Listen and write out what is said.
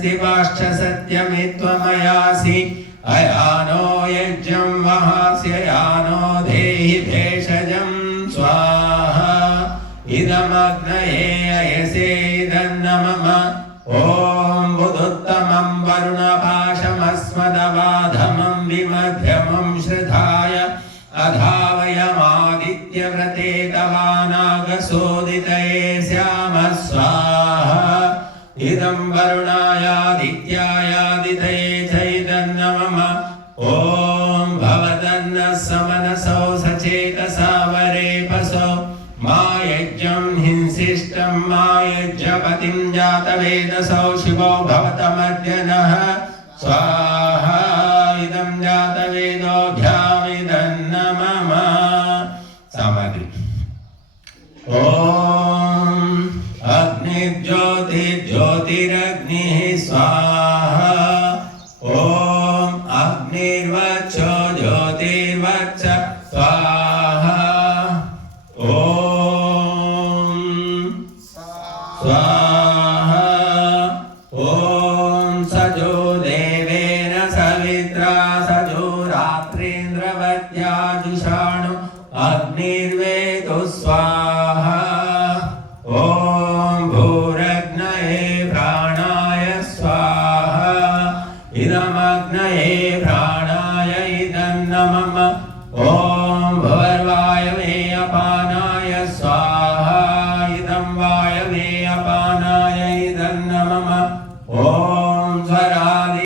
स्वस्ति पाश्च सत्यमित्वमयासि अयानो यज्ञं वहास्ययानो देहि भेषजं स्वाहा इदमग्नये अयसे इदन्नमम ॐ बुधुत्तमं वरुणपाशमस्मदवाधमं विमध्यमं श्रधाय अधावयमादित्यव्रते तवानागसोदितये स्याम स्वाहा इदं वरुणायादित्यायादितये चैतन्नमम ॐ भवतन्नः समनसौ सचेतसा वरेपसो मा यज्ञं हिंसिष्टं मा यज्ञपतिं जातवेदसौ शिवो भवतमद्य नः स्वाहा इदं जातवेदोऽभ्यामिदन्नमम समाधि ॐ अग्निर्ज्योतिर्ज्योतिरग्निः स्वाहा ॐ अग्निर्वक्षो ज्योतिर्वक्ष स्वाहा ॐ स्वाहा ॐ सजो देवेन सवित्रा सजो रात्रीन्द्रवत्या जुषाणु अग्निर्वेतु स्वाहा